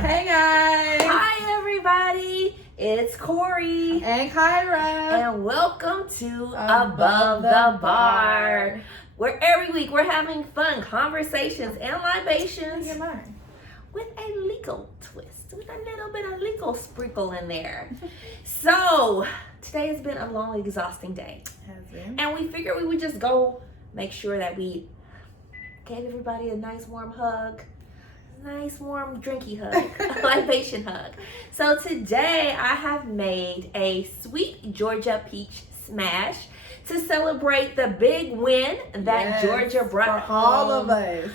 Hey guys! Hi everybody, it's Corey And Kyra! and welcome to Above the Bar, where every week we're having fun conversations and libations with a legal twist, with a little bit of legal sprinkle in there. So today has been a long, exhausting day, and we figured we would just go make sure that we gave everybody a nice warm hug. Nice warm drinky hug, a libation hug. So today I have made a sweet Georgia peach smash to celebrate the big win that Georgia brought for all of us.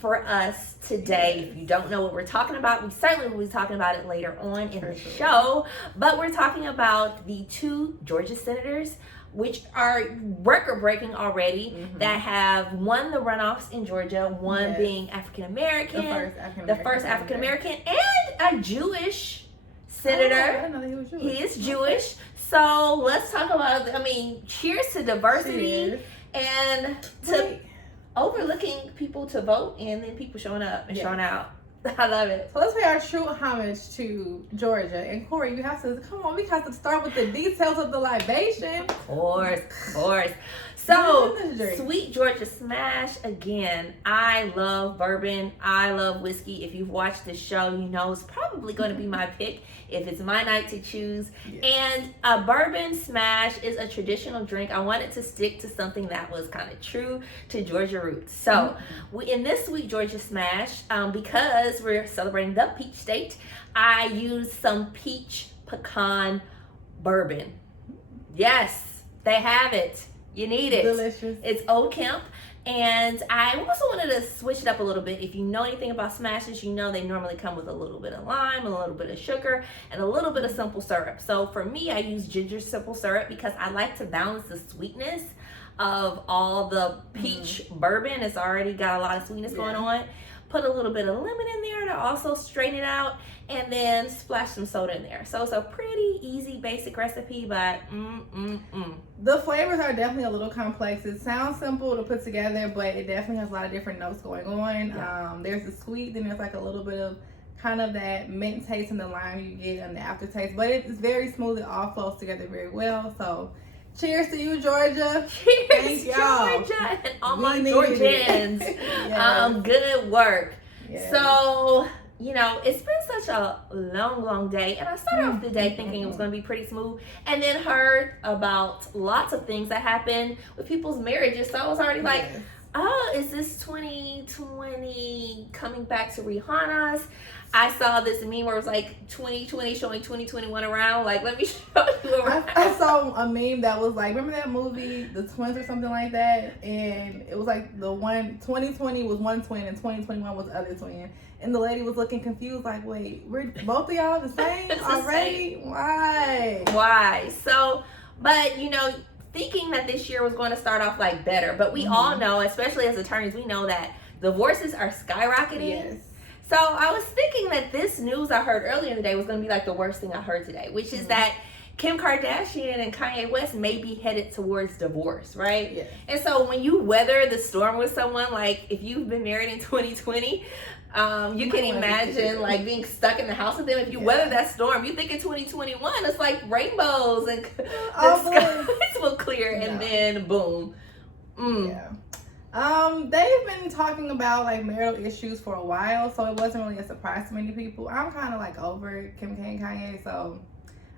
For us today. If you don't know what we're talking about, we certainly will be talking about it later on in the show. But we're talking about the two Georgia senators, which are record-breaking already, that have won the runoffs in Georgia, one being African-American, the first African-American, and a Jewish senator. I didn't know he was Jewish. He is Jewish. So let's talk about, cheers to diversity and to overlooking people to vote and then people showing up and showing out. I love it. So let's pay our true homage to Georgia. And Corey, you have to, come on, we have to start with the details of the libation. Of course. So, sweet Georgia smash again. I love bourbon. I love whiskey. If you've watched this show, you know it's probably going to be my pick if it's my night to choose. And a bourbon smash is a traditional drink. I wanted to stick to something that was kind of true to Georgia roots. So, in this sweet Georgia smash, because we're celebrating the peach state, I used some peach pecan bourbon. Yes, they have it. You need it. Delicious. It's Old Kemp. And I also wanted to switch it up a little bit. If you know anything about smashes, you know they normally come with a little bit of lime, a little bit of sugar, and a little bit of simple syrup. So for me, I use ginger simple syrup because I like to balance the sweetness of all the peach bourbon. It's already got a lot of sweetness going on. Put a little bit of lemon in there to also straighten it out, and then splash some soda in there. So it's a pretty easy, basic recipe, but The flavors are definitely a little complex. It sounds simple to put together, but it definitely has a lot of different notes going on. There's the sweet, then there's like a little bit of kind of that mint taste and the lime you get and the aftertaste, but it's very smooth. It all flows together very well. So cheers to you, Georgia. Cheers, Georgia, and all my Georgians. Good work. So, it's been such a long day, and I started off the day thinking it was going to be pretty smooth, and then heard about lots of things that happened with people's marriages. So I was already like, oh, is this 2020 coming back to Rihanna's? I saw this meme where it was like 2020 showing 2021 around. Like, let me show you around. I saw a meme that was like, remember that movie, The Twins or something like that? And it was like 2020 was one twin and 2021 was the other twin. And the lady was looking confused, like, wait, we're both of y'all the same already? Why? So, but, thinking that this year was going to start off like better, but we all know, especially as attorneys, we know that divorces are skyrocketing. So I was thinking that this news I heard earlier in the day was going to be like the worst thing I heard today, which is that Kim Kardashian and Kanye West may be headed towards divorce, right? And so when you weather the storm with someone, like if you've been married in 2020, you can imagine like being stuck in the house with them. If you weather that storm, you think in 2021 it's like rainbows and the skies will clear and then boom. They've been talking about like marital issues for a while, so it wasn't really a surprise to many people. I'm kind of like over Kim K and Kanye, so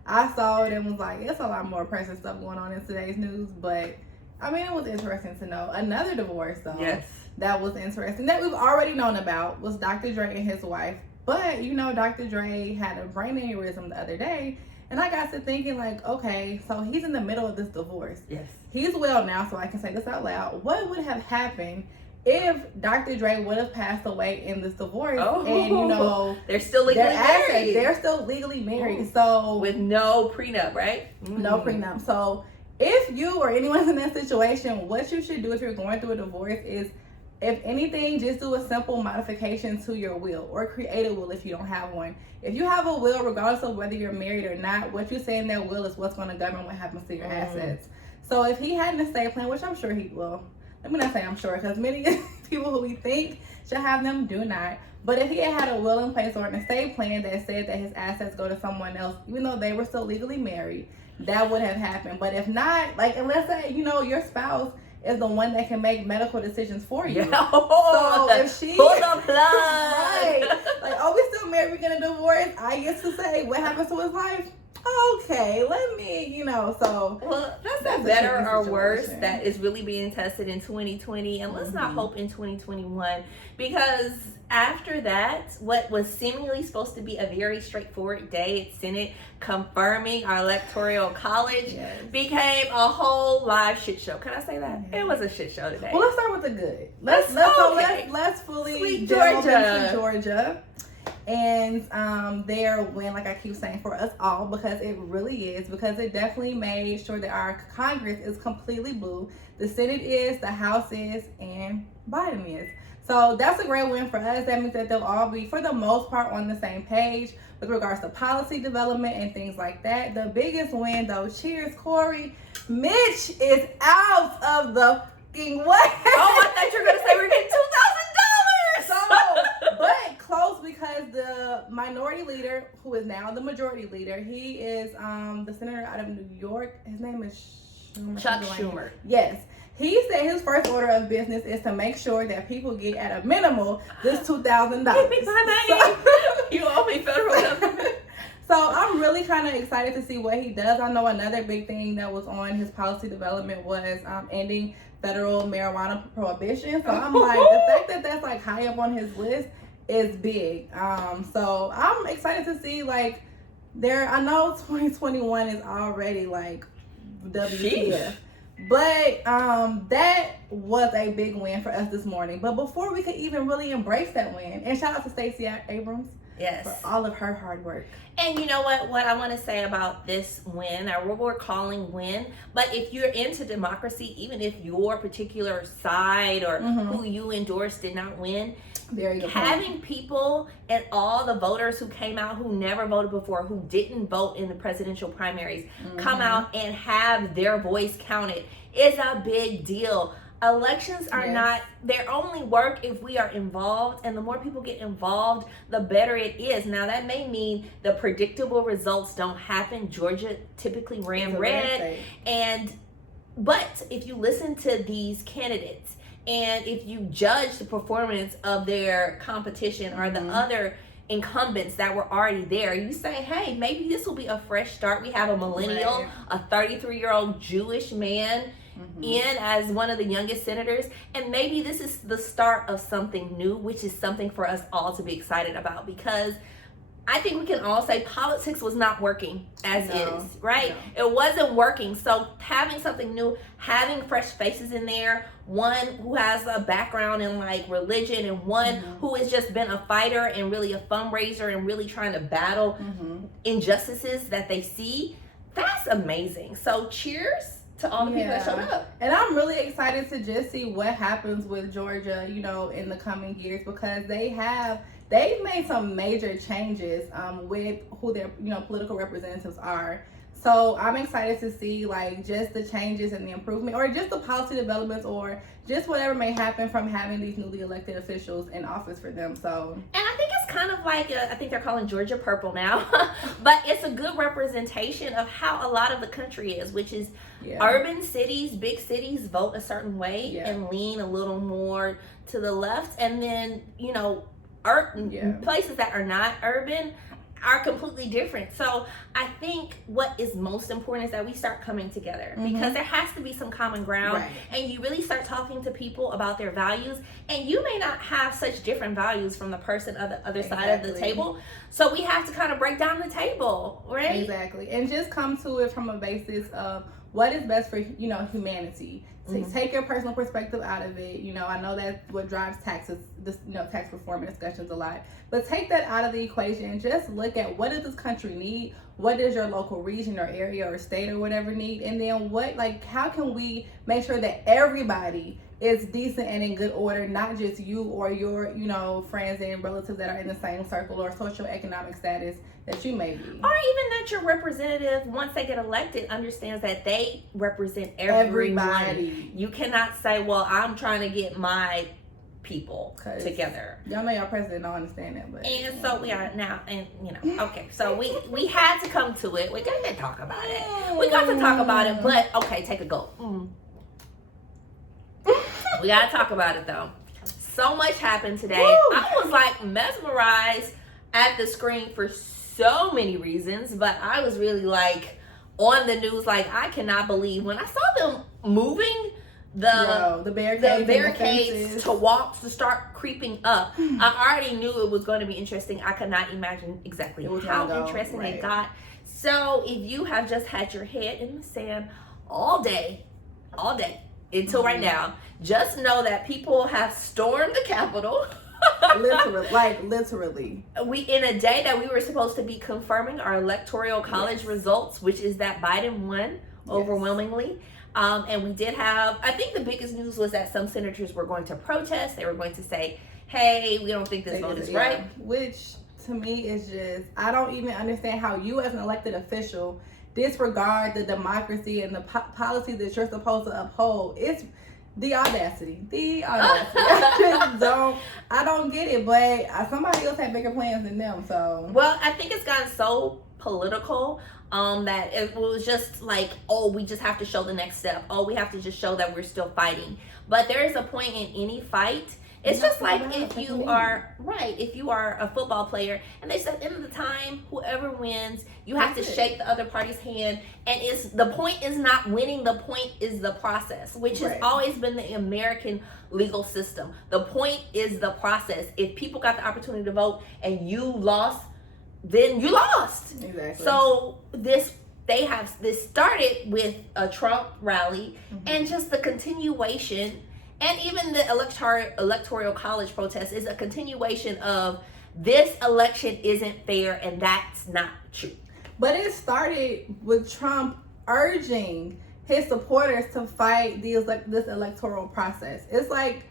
I saw it and was like, it's a lot more pressing stuff going on in today's news, but it was interesting to know. Another divorce though, that was interesting, that we've already known about, was Dr. Dre and his wife. But Dr. Dre had a brain aneurysm the other day, and I got to thinking like, okay, so he's in the middle of this divorce. He's well now, so I can say this out loud. What would have happened if Dr. Dre would have passed away in this divorce? And they're still legally married. They're still legally married. So with no prenup, right? No prenup. So if you or anyone's in that situation, what you should do if you're going through a divorce is, if anything, just do a simple modification to your will, or create a will if you don't have one. If you have a will, regardless of whether you're married or not, what you say in that will is what's going to govern what happens to your assets. So if he had an estate plan, which I'm sure he will, let me not say I'm sure, because many people who we think should have them do not. But if he had a will in place or an estate plan that said that his assets go to someone else, even though they were still legally married, that would have happened. But if not, like, and let's say, your spouse is the one that can make medical decisions for you. Yeah. So if she pull the plug, right, like, oh, we still married, we're gonna divorce, I get to say what happens to his life. Okay, let me, so. Well, that's better or worse that is really being tested in 2020, and let's not hope in 2021, because after that, what was seemingly supposed to be a very straightforward day at Senate confirming our electoral college became a whole live shit show. Can I say that? It was a shit show today. Well, let's start with the good. Let's fully delve into Georgia. And their win, like I keep saying, for us all, because it really is, because it definitely made sure that our Congress is completely blue. The Senate is, the House is, and Biden is. So that's a great win for us. That means that they'll all be, for the most part, on the same page with regards to policy development and things like that. The biggest win, though, cheers, Corey, Mitch is out of the fucking way. Oh, I thought you were going to say we're getting $2,000. So, but close, because the minority leader, who is now the majority leader, he is the senator out of New York. His name is Chuck Schumer. Yes. He said his first order of business is to make sure that people get at a minimal this $2,000. Give me my money. You owe me federal government. So I'm really kind of excited to see what he does. I know another big thing that was on his policy development was ending federal marijuana prohibition. So I'm like, the fact that that's like high up on his list is big. So I'm excited to see, like, I know 2021 is already like WTF. But that was a big win for us this morning. But before we could even really embrace that win, and shout out to Stacey Abrams, for all of her hard work. And you know what I want to say about this win, or what we're calling win, but if you're into democracy, even if your particular side or who you endorse did not win, having people and all the voters who came out who never voted before, who didn't vote in the presidential primaries, come out and have their voice counted is a big deal. Elections are not, they only work if we are involved, and the more people get involved, the better it is. Now, that may mean the predictable results don't happen. Georgia typically ran red, but if you listen to these candidates, and if you judge the performance of their competition or the other incumbents that were already there, you say, hey, maybe this will be a fresh start. We have a millennial, a 33-year-old Jewish man in as one of the youngest senators, and maybe this is the start of something new, which is something for us all to be excited about, because I think we can all say politics was not working as is, right? No. It wasn't working. So having something new, having fresh faces in there, one who has a background in like religion, and one who has just been a fighter and really a fundraiser and really trying to battle injustices that they see, that's amazing. So cheers to all the people that showed up. And I'm really excited to just see what happens with Georgia, in the coming years, because they've made some major changes with who their political representatives are. So I'm excited to see like just the changes and the improvement, or just the policy developments, or just whatever may happen from having these newly elected officials in office for them. So, and I think it's kind of like I think they're calling Georgia purple now, but it's a good representation of how a lot of the country is, which is urban cities, big cities vote a certain way and lean a little more to the left, and then places that are not urban are completely different. So I think what is most important is that we start coming together, because there has to be some common ground, and you really start talking to people about their values, and you may not have such different values from the person on the other side of the table. So we have to kind of break down the table, right? Exactly. And just come to it from a basis of what is best for humanity. Take your personal perspective out of it. I know that's what drives taxes, tax reform and discussions a lot. But take that out of the equation and just look at, what does this country need? What does your local region or area or state or whatever need? And then how can we make sure that everybody is decent and in good order, not just you or your, friends and relatives that are in the same circle or socioeconomic status that you may be. Or even that your representative, once they get elected, understands that they represent everybody. You cannot say, well, I'm trying to get my people together. Y'all know your president don't understand that, but and so we are now, and okay, so we had to come to it. We got to talk about it. But okay, take a go. We got to talk about it though. So much happened today. Woo! I was like mesmerized at the screen for so many reasons, but I was really like on the news, like I cannot believe when I saw them moving the barricades to start creeping up. I already knew it was going to be interesting. I could not imagine exactly how interesting it got. So if you have just had your head in the sand all day until right now, just know that people have stormed the Capitol. literally. We in a day that we were supposed to be confirming our electoral college results, which is that Biden won overwhelmingly. And we did have, I think the biggest news was that some senators were going to protest. They were going to say, hey, we don't think this vote is right. Which to me is just, I don't even understand how you as an elected official disregard the democracy and the policy that you're supposed to uphold. It's the audacity. I don't get it, but somebody else had bigger plans than them, so. Well, I think it's gotten so political that it was just like, oh, we just have to show the next step. Oh, we have to just show that we're still fighting. But there is a point in any fight. It's just like if you are a football player and they said at the end of the time, whoever wins, you have to shake the other party's hand. And the point is not winning, the point is the process, which has always been the American legal system. The point is the process. If people got the opportunity to vote and you lost, then you lost. Exactly. So this started with a Trump rally and just the continuation. And even the electoral college protest is a continuation of this election isn't fair, and that's not true. But it started with Trump urging his supporters to fight this electoral process. It's like,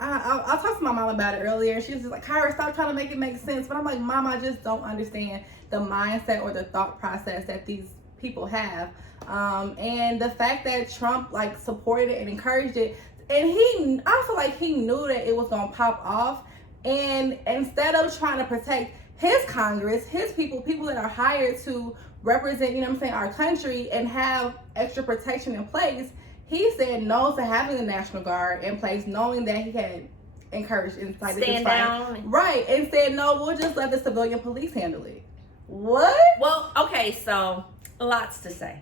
I talked to my mom about it earlier. She was just like, Kyra, stop trying to make it make sense. But I'm like, Mom, I just don't understand the mindset or the thought process that these people have. And the fact that Trump supported it and encouraged it, and I feel like he knew that it was gonna pop off, and instead of trying to protect his Congress, his people that are hired to represent, our country and have extra protection in place, he said no to having the National Guard in place, knowing that he had encouraged incited stand down. Right, and said no, we'll just let the civilian police handle it. What? Well, okay, so lots to say.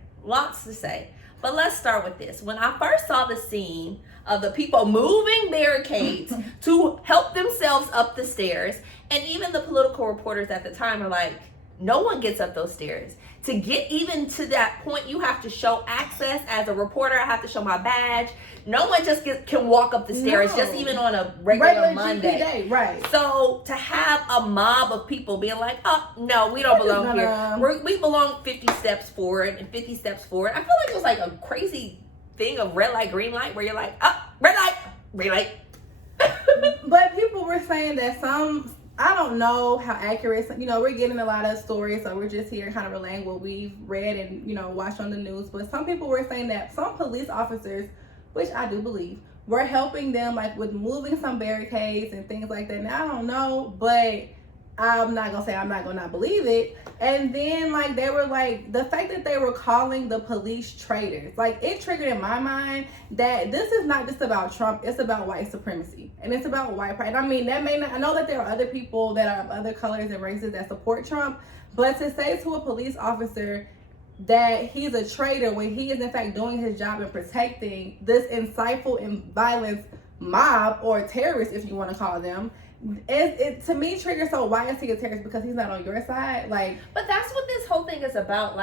But let's start with this. When I first saw the scene of the people moving barricades to help themselves up the stairs, and even the political reporters at the time are like, no one gets up those stairs. To get even to that point, you have to show access. As a reporter, I have to show my badge. No one just can walk up the stairs, just even on a regular Monday. Day, right. So to have a mob of people being like, oh, no, we don't belong here. We belong 50 steps forward and 50 steps forward. I feel like it was like a crazy thing of red light, green light, where you're like, oh, red light, green light. But people were saying that I don't know how accurate, we're getting a lot of stories, so we're just here kind of relaying what we've read and, watched on the news. But some people were saying that some police officers, which I do believe, were helping them with moving some barricades and things like that. Now, I don't know, but I'm not going to say I'm not going to not believe it. And then, they were the fact that they were calling the police traitors, it triggered in my mind that this is not just about Trump, it's about white supremacy. And it's about white pride. I mean, I know that there are other people that are of other colors and races that support Trump, but to say to a police officer that he's a traitor when he is in fact doing his job and protecting this insightful and violent mob, or terrorists if you want to call them, it to me triggers. So why is he a terrorist? Because he's not on your side? But that's what this whole thing is about.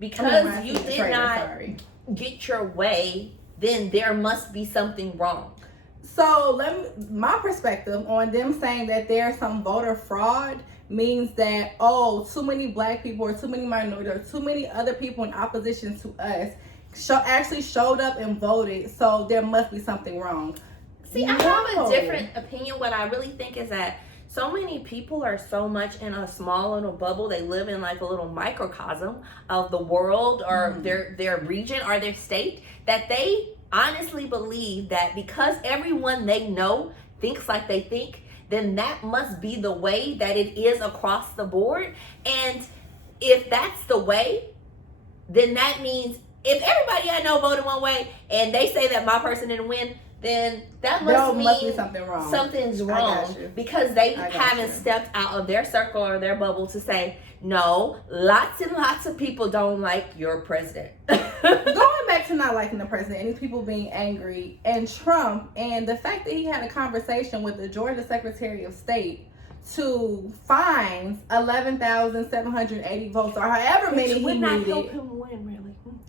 Because you did not get your way, then there must be something wrong. So my perspective on them saying that there's some voter fraud means that, too many black people or too many minorities or too many other people in opposition to us actually showed up and voted, so there must be something wrong. See, I have a different opinion. What I really think is that so many people are so much in a small little bubble. They live in a little microcosm of the world or their region or their state, that they honestly believe that because everyone they know thinks like they think, then that must be the way that it is across the board. And if that's the way, then that means if everybody I know voted one way and they say that my person didn't win, then that must be something wrong. Something's wrong because they haven't stepped out of their circle or their bubble to say, no, lots and lots of people don't like your president. Going back to not liking the president and these people being angry and Trump and the fact that he had a conversation with the Georgia Secretary of State to find 11,780 votes or however many he would not needed. help him win, really.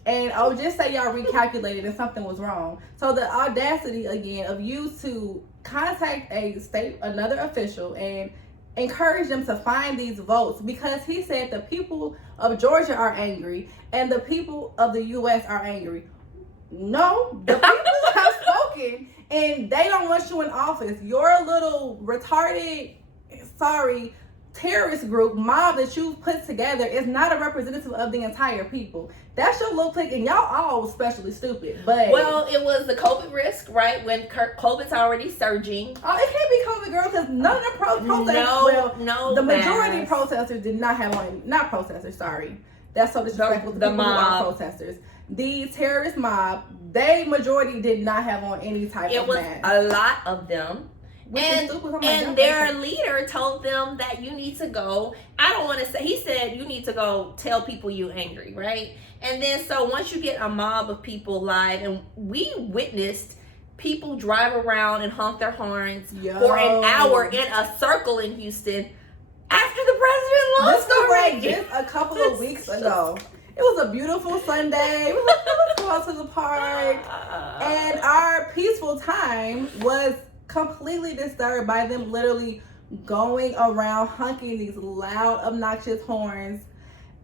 And just say y'all recalculated and something was wrong. So the audacity again of you to contact another official and encourage them to find these votes because he said the people of Georgia are angry and the people of the U.S. are angry. No, the people have spoken and they don't want you in office. Your little retarded, terrorist group mob that you put together is not a representative of the entire people. That's your little clique, and y'all all especially stupid. But well, it was the COVID risk, right? When COVID's already surging. Oh, it can't be COVID, girl, because none of the protesters. The majority of protesters did not have on. Not protesters, sorry. That's so disrespectful. The people mob. Who are protesters. The terrorist mob, they majority did not have on any type of mask. It was a lot of them. And their leader told them that you need to go. I don't want to say, he said you need to go tell people you angry, right? And then so once you get a mob of people live, and we witnessed people drive around and honk their horns for an hour in a circle in Houston after the president lost already. Just a couple of weeks ago. It was a beautiful Sunday. We were like, let's go out to the park. And our peaceful time was completely disturbed by them literally going around honking these loud, obnoxious horns.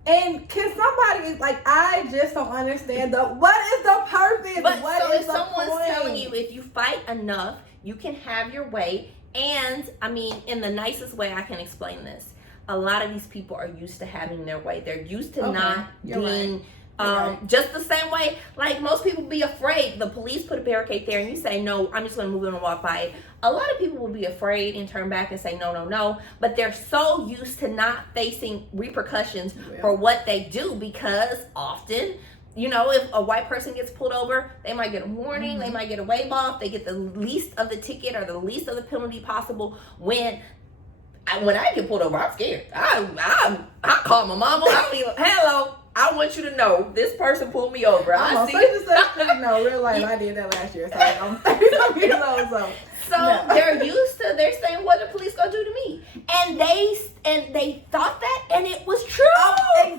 And can somebody, I just don't understand what is the purpose? But so if someone's telling you if you fight enough, you can have your way. And I mean, in the nicest way I can explain this, a lot of these people are used to having their way. They're used to not being just the same way, like most people be afraid. The police put a barricade there and you say, no, I'm just going to move in and walk by it. A lot of people will be afraid and turn back and say, no. But they're so used to not facing repercussions for what they do because often, if a white person gets pulled over, they might get a warning, they might get a wave off, they get the least of the ticket or the least of the penalty possible. When I get pulled over, I'm scared. I call my mama. Hello. I want you to know this person pulled me over. I see it. No, real life. I did that last year. So I'm 30 years old. So they're used to. They're saying, "What the police gonna do to me?" And they thought that, and it was true. I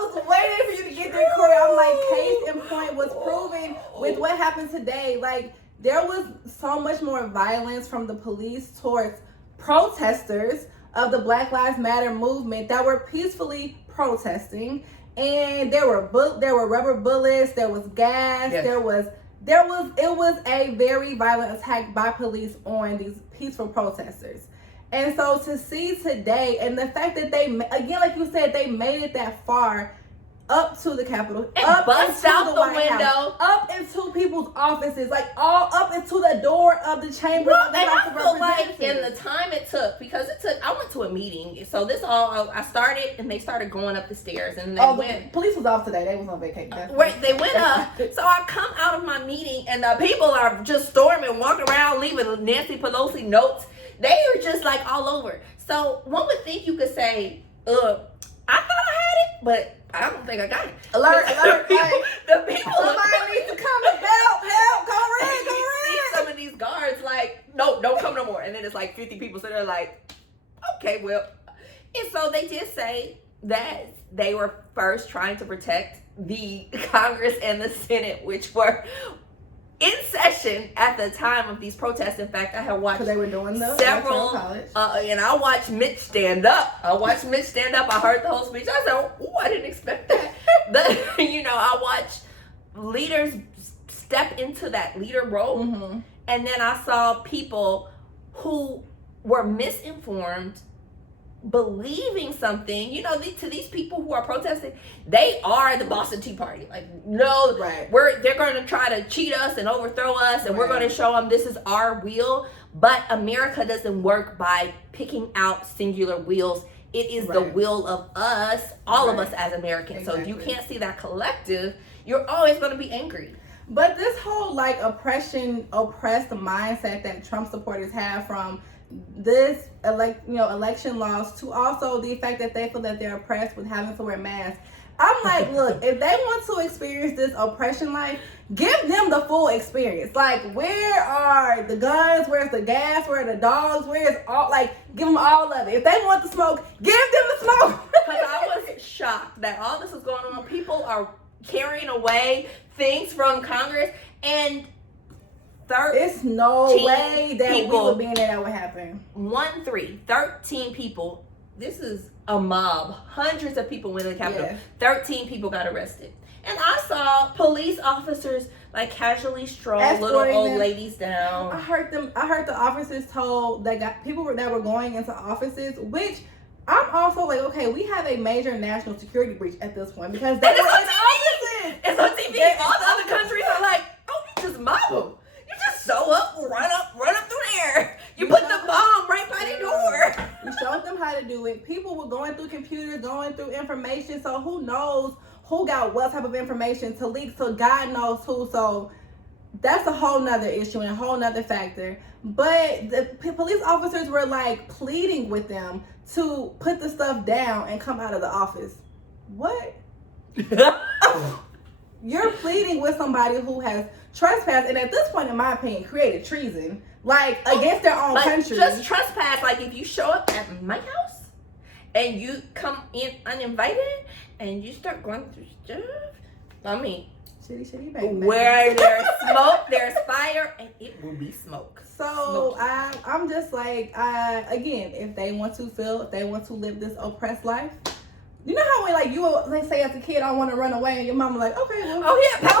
was waiting for you to get there, Corey. I'm like, case in point was proven with what happened today. Like there was so much more violence from the police towards protesters of the Black Lives Matter movement that were peacefully protesting. And there were rubber bullets, there was gas, it was a very violent attack by police on these peaceful protesters. And so to see today, and the fact that they, again, like you said, they made it that far up to the Capitol, and up bust out the window, up into people's offices, all up into the door of the chamber. Well, and I feel like in the time it took, because I went to a meeting, so I started, and they started going up the stairs, and they went. Police was off today; they was on vacation. They went up, so I come out of my meeting, and the people are just storming, walking around, leaving Nancy Pelosi notes. They are just all over. So one would think you could say, I thought I had it, but I don't think I got it. Alert, the people somebody needs to come and help, go red. See some of these guards no, don't come no more. And then it's 50 people, so they're okay, well. And so they did say that they were first trying to protect the Congress and the Senate, which were in session at the time of these protests. In fact, I had watched they were doing several, and I watched Mitch stand up. I heard the whole speech. I said, "Oh, I didn't expect that." I watched leaders step into that leader role, and then I saw people who were misinformed, believing something. To these people who are protesting, they are the Boston Tea Party. They're going to try to cheat us and overthrow us, and we're going to show them this is our will. But America doesn't work by picking out singular wills. It is the will of us, all of us as Americans. Exactly. So if you can't see that collective, you're always going to be angry. But this whole like oppressed mindset that Trump supporters have, from this election laws to also the fact that they feel that they're oppressed with having to wear masks. I'm like, look, if they want to experience this oppression life, give them the full experience. Like, where are the guns? Where's the gas? Where are the dogs? Where's all, like, give them all of it. If they want the smoke, give them the smoke. Because I was shocked that all this is going on. People are carrying away things from Congress, and it's no way that we would be in there that would happen. 13 people. This is a mob. Hundreds of people went to the Capitol. Yeah. 13 people got arrested. And I saw police officers like casually stroll little old ladies down. I heard the officers told people that were going into offices, which I'm also like, okay, we have a major national security breach at this point, because they were in offices. It's on TV. All the other countries are like, oh, you just mob them. You just sew up, run up through there. You put the bomb right by the door. We showed them how to do it. People were going through computers, going through information. So who knows who got what type of information to leak? So God knows who. So that's a whole nother issue and a whole nother factor. But the police officers were like pleading with them to put the stuff down and come out of the office. What? You're pleading with somebody who has trespassed, and at this point, in my opinion, created treason, like against their own country. Just trespass, like if you show up at my house and you come in uninvited and you start going through stuff. I mean, shitty baby. Where there's smoke, there's fire, and it will be smoke. So I'm just like, again, if they want to live this oppressed life. You know how when like you would, let's say as a kid, I want to run away, and your mama like, okay, well, pack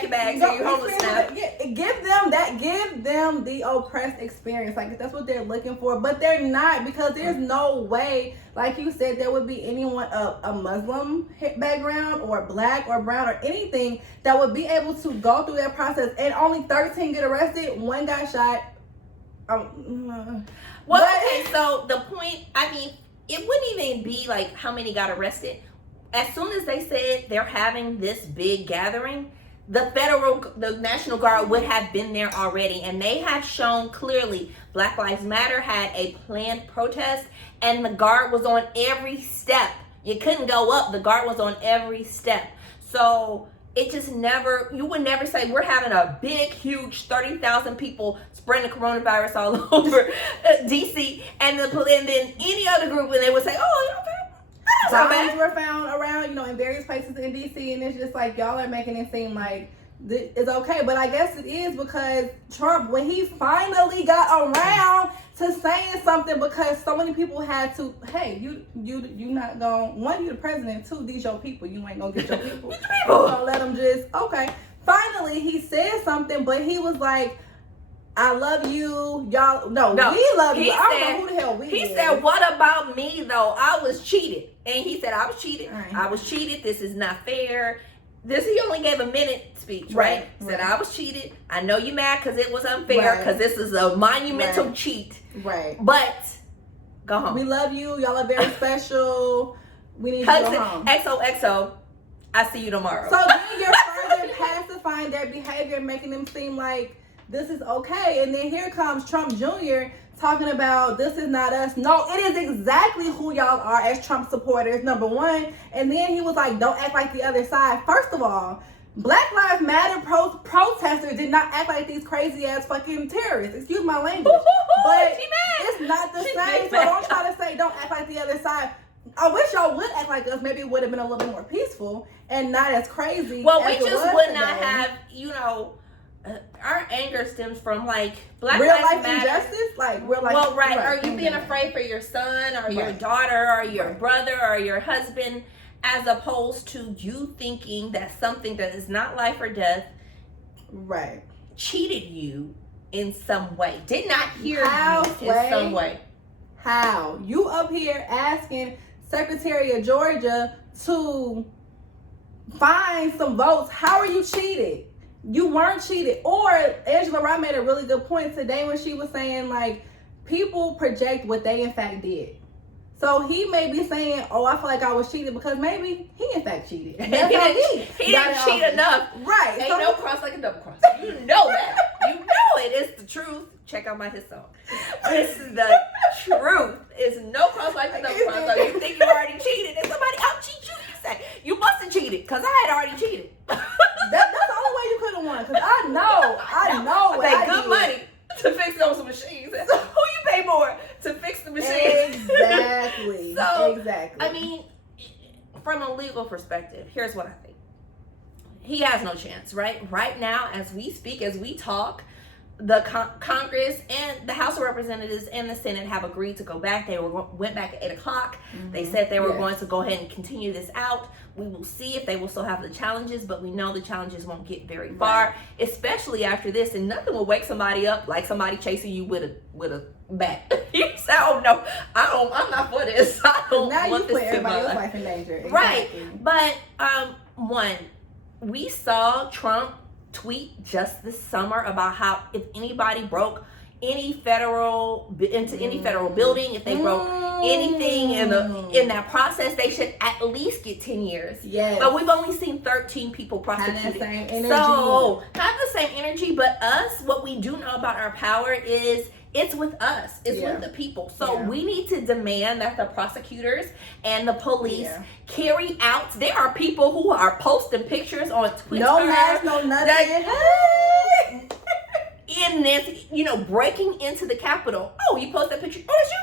your bags, you're homeless now. Yeah, give them the oppressed experience, like if that's what they're looking for, but they're not, because there's no way, like you said, there would be anyone a Muslim background or black or brown or anything that would be able to go through that process, and only 13 get arrested, 1 got shot. Okay, so the point, I mean, it wouldn't even be like how many got arrested. As soon as they said they're having this big gathering, the National Guard would have been there already. And they have shown clearly Black Lives Matter had a planned protest, and the guard was on every step. You couldn't go up. The guard was on every step. So it just you would never say we're having a big, huge 30,000 people spreading the coronavirus all over DC, and then any other group, and they would say, oh, bodies were found around, in various places in DC, and it's just like y'all are making it seem like it's okay. But I guess it is, because Trump, when he finally got around to saying something, because so many people had to, hey, you not gonna, one, you the president, two, these your people, you ain't gonna get your people. So let them just, okay. Finally, he said something, but he was like, I love you, y'all. No, we love you. I don't know who the hell we He said, what about me, though? I was cheated. And he said, I was cheated. Right. I was cheated. This is not fair. He only gave a minute speech, right? Said, I was cheated. I know you mad because it was unfair, because this is a monumental cheat. Right. But go home. We love you. Y'all are very special. We need to go home. XOXO. I see you tomorrow. So then you're further pacifying their behavior, making them seem like this is okay. And then here comes Trump Jr. talking about this is not us. No, it is exactly who y'all are as Trump supporters, number one. And then he was like, don't act like the other side. First of all, Black Lives Matter protesters did not act like these crazy ass fucking terrorists. Excuse my language. But it's not the same. So don't try to say don't act like the other side. I wish y'all would act like us. Maybe it would have been a little bit more peaceful and not as crazy. Well, we just would not have, our anger stems from like Black real Lives life Matter. Injustice, like real life. Well, right. Are you being afraid for your son or your daughter or your brother or your husband, as opposed to you thinking that something that is not life or death, cheated you in some way, did not hear you in some way? How you up here asking Secretary of Georgia to find some votes? How are you cheated? you weren't cheated. Or Angela Rye made a really good point today when she was saying, like, people project what they in fact did. So he may be saying, oh, I feel like I was cheated because maybe he in fact cheated. That's how he didn't cheat enough. Right. Ain't no cross like a double cross. You know that. You know it. It's the truth. Check out my hit song. This is the truth. It's no cross like a double cross. So you think you already cheated and somebody out cheat you? You say, you must have cheated because I had already cheated. That's the only way you could have won. Because I know what I good did. Money to fix those machines. Who you pay more to fix the machines? Exactly. Exactly. I mean, from a legal perspective, here's what I think. He has no chance, right? Right now, as we speak, as we talk, the Congress and the House of Representatives and the Senate have agreed to go back. They went back at 8 o'clock. Mm-hmm. They said they were going to go ahead and continue this out. We will see if they will still have the challenges, but we know the challenges won't get very far, especially after this. And nothing will wake somebody up like somebody chasing you with a bat. You say, "Oh no, I'm not for this. I don't now want you this put everybody else's life in danger." Exactly. Right, but one, we saw Trump tweet just this summer about how if anybody broke any federal building, if they broke anything in that process, they should at least get 10 years. Yes. But we've only seen 13 people prosecuted. So have the same energy, but us, what we do know about our power is it's with us. It's with the people. So we need to demand that the prosecutors and the police carry out. There are people who are posting pictures on Twitter. No mask, no nothing. In this, breaking into the Capitol. Oh, you post that picture. Oh, that's you.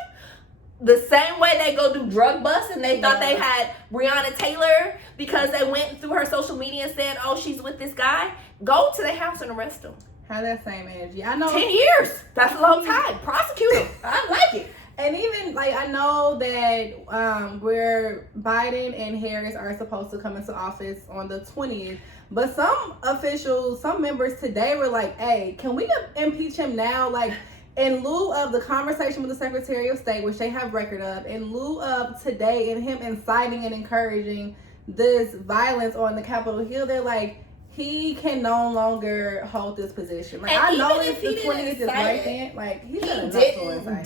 The same way they go do drug busts and they thought they had Breonna Taylor because they went through her social media and said, oh, she's with this guy. Go to their house and arrest them. Have that same energy. I know 10 years. That's a long time. Prosecute them. I like it. And even I know that where Biden and Harris are supposed to come into office on the 20th, but some officials, some members today were like, "Hey, can we impeach him now?" Like in lieu of the conversation with the Secretary of State, which they have record of, in lieu of today and him inciting and encouraging this violence on the Capitol Hill, they're like, he can no longer hold this position. Like, I know if the 20th is right then, like, he didn't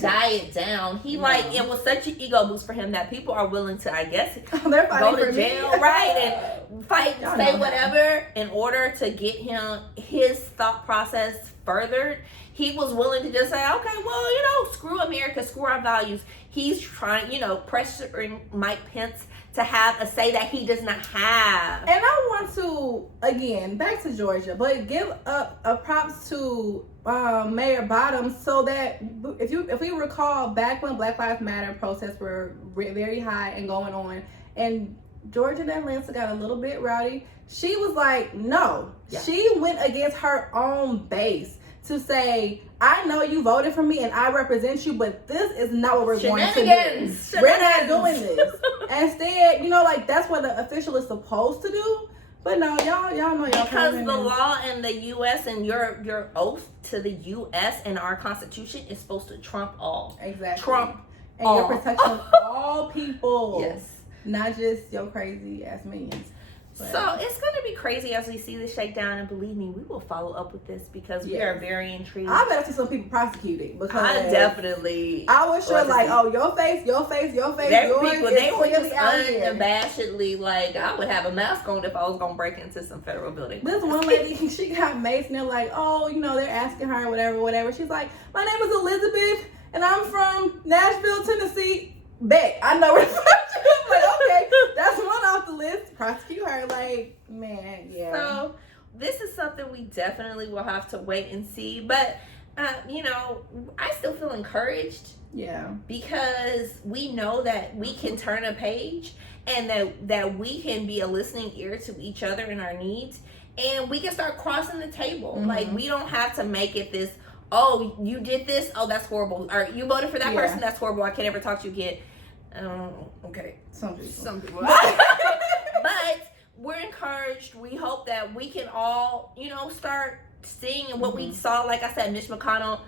diet down. He it was such an ego boost for him that people are willing to, I guess, go to jail, right, and fight, say whatever in order to get him his thought process furthered. He was willing to just say, okay, well, screw America, screw our values. He's trying, pressuring Mike Pence to have a say that he does not have. And I want to, again, back to Georgia, but give up a props to Mayor Bottoms, so that if we recall back when Black Lives Matter protests were very high and going on, and Georgia and Atlanta got a little bit rowdy, she was like, no. Yeah. She went against her own base to say, I know you voted for me and I represent you, but this is not what we're going to do. We're not doing this. Instead, that's what the official is supposed to do. But no, y'all know y'all. Because the law in the U.S. and your oath to the U.S. and our Constitution is supposed to trump all. Exactly. Trump and all. your protection of all people. Yes. Not just your crazy ass minions. So it's going to be crazy as we see this shakedown, and believe me, we will follow up with this because we are very intrigued. I better see some people prosecuting because I definitely. I was sure your face. There were people, they were just unabashedly like, I would have a mask on if I was going to break into some federal building. This one lady, she got maced and they're like, they're asking her whatever. She's like, my name is Elizabeth and I'm from Nashville, Tennessee. Bet I know where it's from. Like, okay, that's one off the list. Prosecute her. Like, man, yeah. So this is something we definitely will have to wait and see. But I still feel encouraged. Yeah. Because we know that we can turn a page and that we can be a listening ear to each other and our needs, and we can start crossing the table. Mm-hmm. Like, we don't have to make it this, oh, you did this, oh, that's horrible. Or you voted for that person, that's horrible. I can't ever talk to you again. Okay. Some people. But we're encouraged. We hope that we can all, start seeing what we saw. Like I said, Mitch McConnell,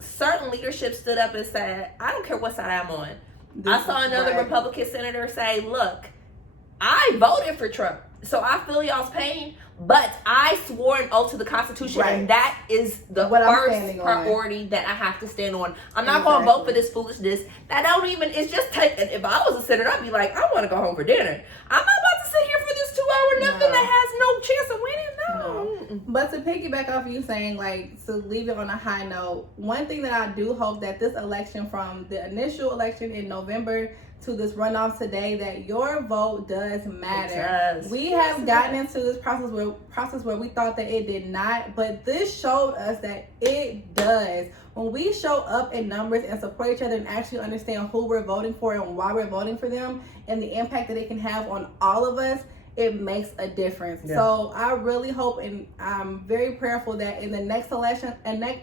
certain leadership stood up and said, I don't care what side I'm on. I saw another Republican senator say, look, I voted for Trump, so I feel y'all's pain. But I swore an oath to the Constitution, and that is the first priority that I have to stand on. I'm not going to vote for this foolishness. That don't even. It's just if I was a senator, I'd be like, I want to go home for dinner. I'm not about to sit here for this 2 hour nothing that has no chance of winning. No. But to piggyback off you saying, like, to leave it on a high note, one thing that I do hope that this election, from the initial election in November to this runoff today, that your vote does matter. We have gotten into this process where we thought that it did not, but this showed us that it does. When we show up in numbers and support each other and actually understand who we're voting for and why we're voting for them and the impact that it can have on all of us, it makes a difference. Yeah. So I really hope, and I'm very prayerful that in the next election, that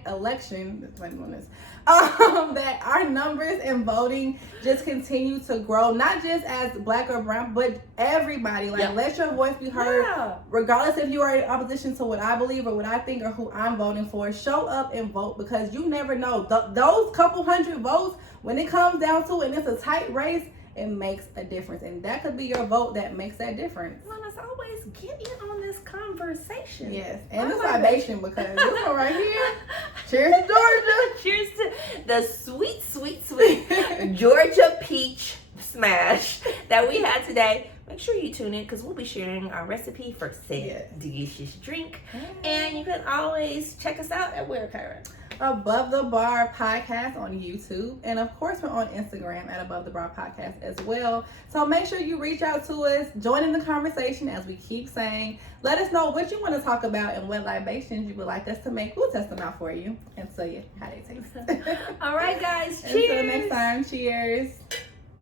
our numbers in voting just continue to grow, not just as Black or brown, but everybody. Like, let your voice be heard, regardless if you are in opposition to what I believe or what I think or who I'm voting for. Show up and vote, because you never know. Those couple hundred votes, when it comes down to it and it's a tight race, it makes a difference, and that could be your vote that makes that difference. Let us always get in on this conversation. Yes, and this libation, because this one right here. Cheers to Georgia. Cheers to the sweet, sweet, sweet Georgia peach smash that we had today. Make sure you tune in, because we'll be sharing our recipe for said delicious drink. And you can always check us out at where, Kyra? Above the Bar Podcast on YouTube, and of course we're on Instagram at Above the Bar Podcast as well. So make sure you reach out to us, join in the conversation, as we keep saying. Let us know what you want to talk about and what libations you would like us to make. We'll test them out for you and tell you how they taste. All right, guys. Cheers. Until next time, cheers.